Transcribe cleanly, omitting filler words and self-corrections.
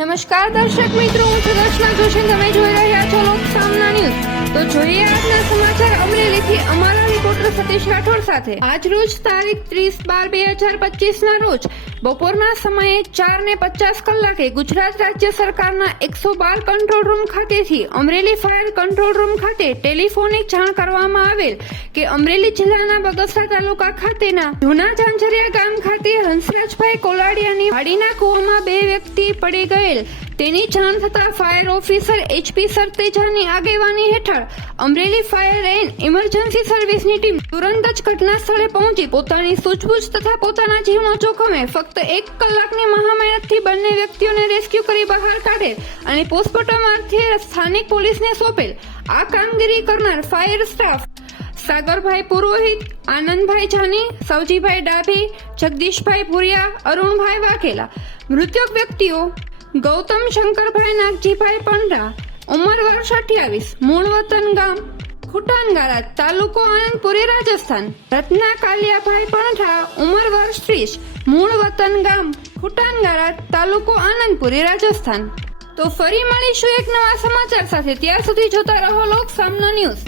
નમસ્કાર દર્શક મિત્રો, હું છું દર્શના જોશી. તમે જોઈ રહ્યા છો લોક સામના ન્યૂઝ. તો જોઈએ આજના સમાચાર અમરેલીથી અમારા રિપોર્ટર સતીશ રાઠોડ સાથે. આજ રોજ તારીખ 30/12/2025 ના રોજ બપોરના સમયે 4:50 ગુજરાત રાજ્ય સરકારના 112 કંટ્રોલ રૂમ ખાતેથી અમરેલી ફાયર કંટ્રોલ રૂમ ખાતે ટેલિફોનિક જાણ કરવામાં આવેલ કે અમરેલી જિલ્લાના બગસરા તાલુકા ખાતેના જૂના ઝાંઝરિયા ગામ ખાતે હંસરાજભાઈ કોલાડિયાની વાડીના કૂવામાં 2 વ્યક્તિ પડી ગયેલ તેની જાણ થતા ફાયર ઓફિસર HP સરતેજાની આગેવાની હેઠળ અમરેલી ફાયર એન્ડ ઇમરજન્સી સર્વિસની ટીમ તુરંત જ ઘટના સ્થળે પહોંચી પોતાની સૂઝબૂછ તથા પોતાના જીવનો જોખમે ફક્ત 1 કલાકની મહામહેનતથી બંને વ્યક્તિઓને રેસ્ક્યુ કરી બહાર કાઢેલ અને પોસ્ટમોર્ટમ અર્થે સ્થાનિક પોલીસને સોંપેલ. આ કામગીરી કરનાર ફાયર સ્ટાફ સાગરભાઈ પુરોહિત, આનંદભાઈ જાની, સવજીભાઈ ડાભી, જગદીશભાઈ ભુરિયા, અરુણભાઈ વાઘેલા. મૃતક વ્યક્તિઓ ગૌતમ શંકરભાઈ નાગજીભાઈ પંડ્રા, ઉંમર વર્ષ 28, મૂળ વતન ગામ ખુટાનગારા, તાલુકો આનંદપુરી, રાજસ્થાન. રત્ના કાલિયાભાઈ પંડ્રા, ઉંમર વર્ષ 30, મૂળ વતન ગામ ખુટાનગારા, તાલુકો આનંદપુરી, રાજસ્થાન. તો ફરી મળીશું એક નવા સમાચાર સાથે. ત્યાર સુધી જોતા રહો લોક સામના ન્યૂઝ.